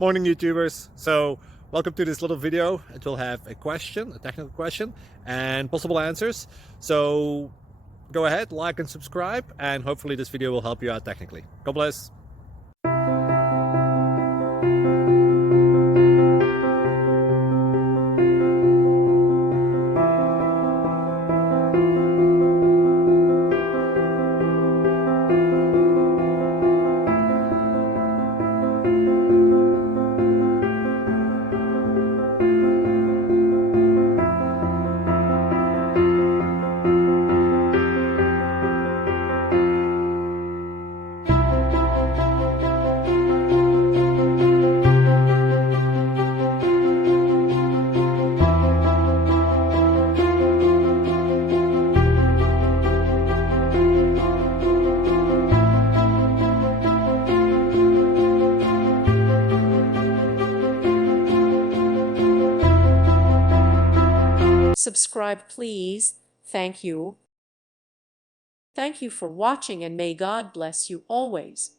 Morning YouTubers. So welcome to this little video. It will have a question, a technical question, and possible answers. So go ahead, like and subscribe, and hopefully this video will help you out technically. God bless. Subscribe, please. Thank you. Thank you for watching, and may God bless you always.